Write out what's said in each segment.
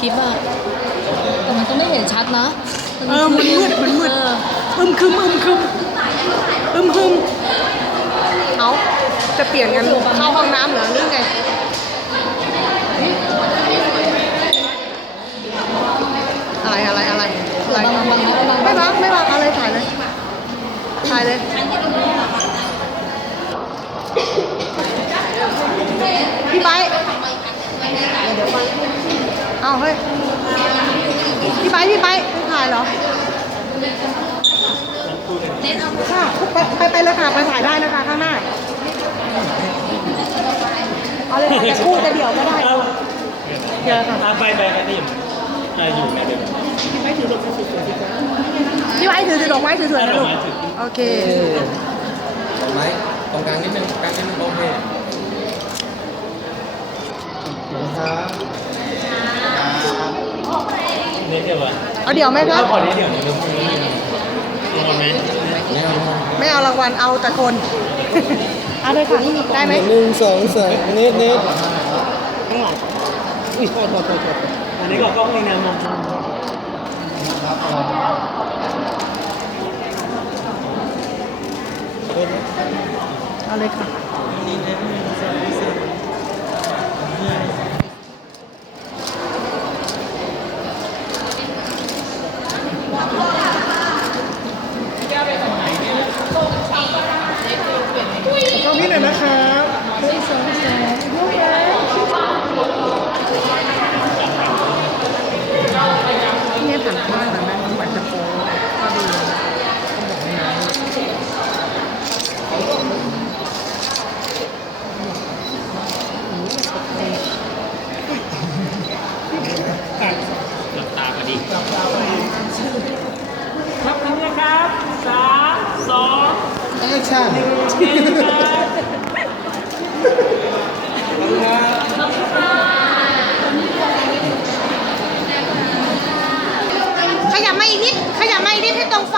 คลิปอะแต่มันก็ไม่เห็นชัดนะเออมันมืดมันมืด เอออึมครึมอึมครึมอึมครึมเอาจะเปลี่ยนกันเข้าห้องน้ำเหรอหรือไงอะไรอะไรอะไรอะไร บางบางบางบาง ไม่บังไม่บังเอาเลยถ่ายเลยถ่ายเลยพี่ไบร์ท เอาเฮ้ยพี่ไบร์ทพี่ไบร์ทถ่ายเหรอค่ะไปไปไปเลยค่ะไปถ่ายได้นะคะข้างหน้าเอาเลยค่ะจะคู่จะเดี่ยวก็ได้เดี๋ยวค่ะอาไปไปกันดิมอ่าอยู่ในเดิมพี่ไว้ถือดอกไม้ถือดอกไม้ถือสวยนะลูกโอเคดอกไม้ตรงกลางนิดนึงกลางนิดนึงโอเคครับ เดียวอะเอาเดี่ยวไหมครับพอนี้เดี๋ยวมันจะพูดนิดนึงลองไหมเนี่ยไม่เอารางวัลเอาแต่คน เอาเลยค่ะได้ไหมหนึ่งสองสามนิดนิดข้างหลังอุ้ยโทษโทษโทษโทษอันนี้ก็กล้องในน้ำมองเอาเลยค่ะ ตรงนี้หน่อยนะครับเนี่ยผ่านข้างนะแม่เหมือนจะโป๊ก็ดี หลับตาพอดีครับครับนะครับสามสอง แอคชั่นขยับมาอีกนิด ขยับมาอีกนิดให้ตรงไฟ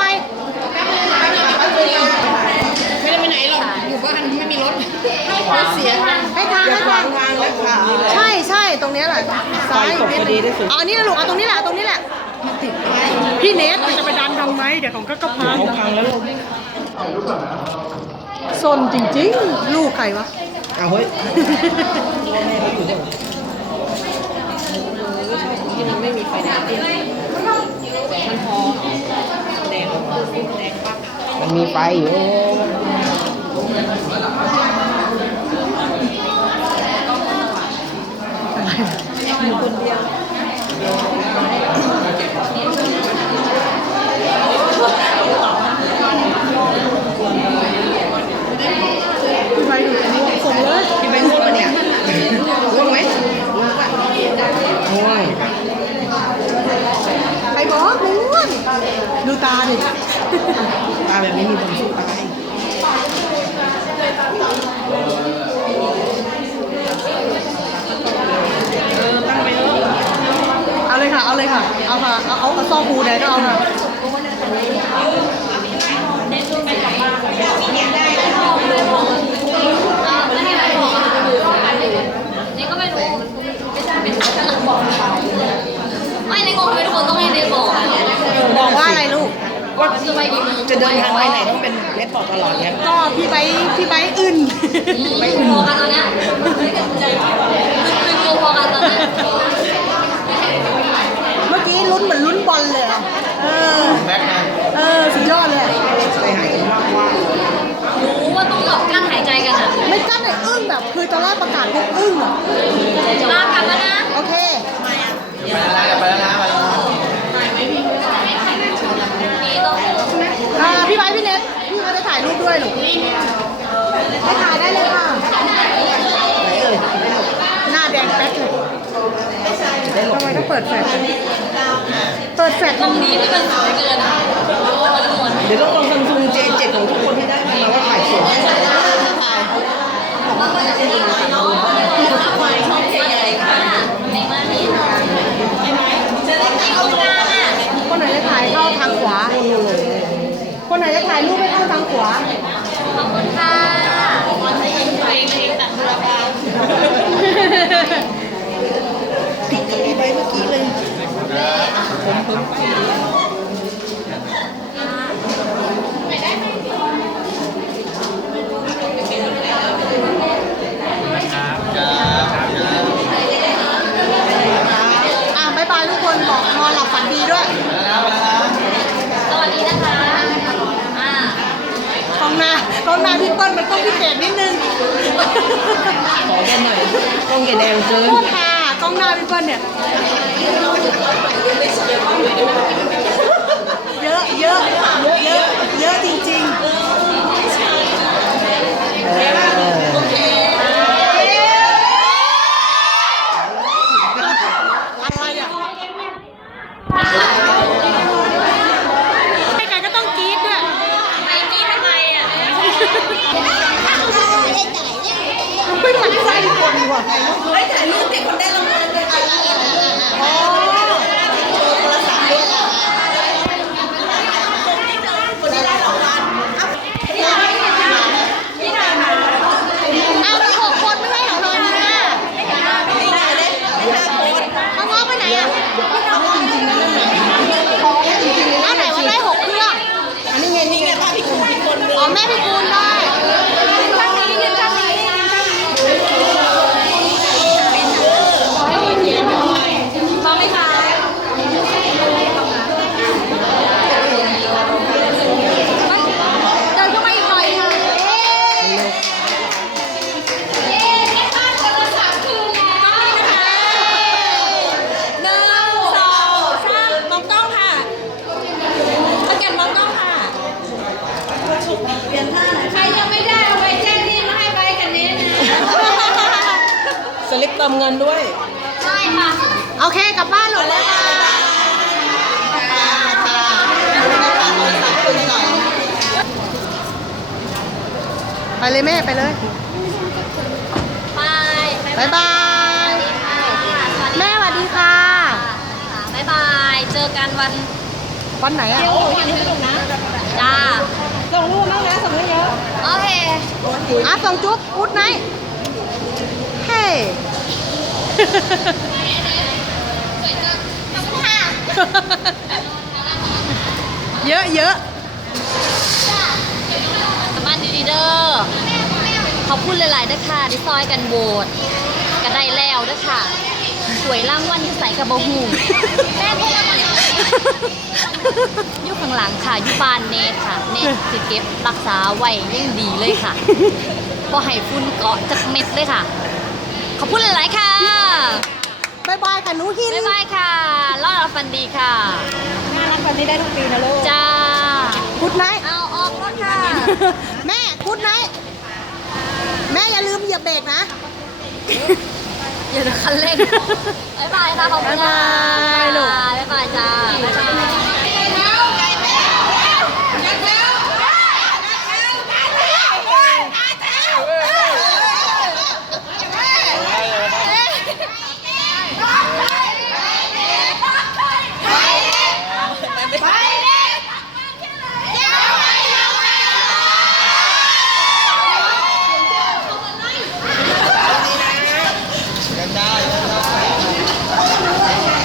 ไม่ได้ไปไหนหรอก อยู่บ้านไม่มีรถเสียให้ทางให้ทาง ทางแล้วค่ะใช่ใช่ตรงเนี้ยแหละ ซ้ายอีกนิดนึงเอาอันนี้นะลูกเอาตรงนี้แหละเอาตรงนี้แหละ พี่เนทมันจะไปดันทำไมเดี๋ยวของก็ก็พังพังแล้วลูก ซนจริงๆ ลูกใครวะ เอาเฮ้ยที่มันไม่มีไฟแดงติดมันพอแดงแดงปั๊บมันมีไฟอยู่ พี่ไปอยู่ตรงนี้ส่งเลย ที่ไปง่วงปะเนี่ยง่วงไหม ง่วง ใครบอกง่วงดูตาดิ ตาแบบนี้ มีความสุขตายเอาเลยค่ะ เอาเลยค่ะ เอาค่ะ เอาเอาเอาซองปูแดงก็เอาค่ะ นี่ก็ไม่รู้ไม่ใช่เป็นกำลังบอกไม่ในงงทำไมทุกคนต้องให้เนทบอกอะ บอกว่าอะไรลูก ว่าจะไปกี่โมงจะเดินทางไปไหนต้องเป็นเลดบอกตลอดเนี่ยก็พี่ไบร์ทพี่ไบร์ทอึนไม่พอกันตอนเนี้ยตึงๆพอกันตอนเนี้ยเมื่อกี้ลุ้นเหมือนลุ้นบอลเลยอะเออแบ็คนะเออสุดยอดเลยอะไปหากินมากว่ารู้ว่าต้องแบบกั้นหายใจกันอะไม่กั้นเลยอึ้งแบบคือตอนแรกประกาศปุ๊บอึ้งอะลากลับมานะโอเค ไปแล้วนะไปแล้วนะไปแล้วนะ นี่ต้อง อ่าพี่ไบร์ทพี่เน็ตพี่เขาจะถ่าย รูปด้วยหนูให้ถ่ายได้เลยค่ะหน้าแดงแป๊ดเลยทำไมต้องเปิดแฟลชเปิดแฟลชตรมันงนี้ที่มันสวยเกินอะมันหมดเดี๋ยวต้อง คืทางขวาขอบคุณค่ะติดตรบนี้ไปเมื่อกี้เลย แกหน่อยต้องแกแดงเกินโคตรค่ะกล้องหน้าพี่เปิ้ลเนี่ย เยอะเยอะเยอะเยอะจริงๆอะไรอะใครๆก็ต้องกรี๊ดด้วย ไม่มีทำไมอะ ไม่หมั่นไส้คนว่ะ เฮ้ยถ่ายรูปเด็กคนได้รางวัลเลย อ๋อเอามีหกคนไม่ใช่เหรอเธอเนี่ยเอาง้อ ไปไหนอะเอาไหนว่าได้หกเครื่อง อันนี้ไงนี่ไงป้าพี่คุณพี่คนนึง อ๋อแม่พี่คูณได้ข้างนี้ยืนข้างนี้พร้อมไหมคะเดินเข้ามาอีกหน่อยค่ะหนึ่งสองสามมองกล้องค่ะสแกนมองกล้องค่ะ ใครยังไม่ได้เอาไปแจ้งนี่มาให้ใบกันเน้นนะ สลิปเติมเงินด้วย ใช่ค่ะ โอเคกลับบ้านหนูเลยค่ะไปเลยแม่ไปเลย ไปบายบาย แม่สวัสดีค่ะ บายบาย เจอกันวันวันไหนอะจ้าส่งรูปบ้างนะส่งเยอะ โอเคอะส่งจุ๊บกูดไนท์ เฮ้เยอะเยอะสมาดีๆเด้อขอบคุณหลายๆด้วยค่ะที่ซอยกันโหวตก็ได้แล้วด้วยค่ะ สวยร่างวันที่ใส่กับบะหูแม่พวกเราอยู่ข้างหลังค่ะอยู่บ้านเนทค่ะ เนทสิเก็บรักษาไว้ยิ่งดีเลยค่ะพอให้ฝุ่นเกาะจากเม็ดเลยค่ะ ขอบคุณหลาย ๆ ค่ะบายบายค่ะหนูหินบ๊ายบายค่ะรอดฟันดีค่ะ น่ารักวันนี้ได้ทุกปีนะลูก จ้ากูดไนท์เอาออกรถค่ะ แม่กูดไนท์แม่อย่าลืมเหยียบเบรกนะ อย่าเดือดคันเร่งบ๊ายบายค่ะขอบคุณค่ะบ๊ายบายลูก บ๊ายบายจ้าบ๊ายบ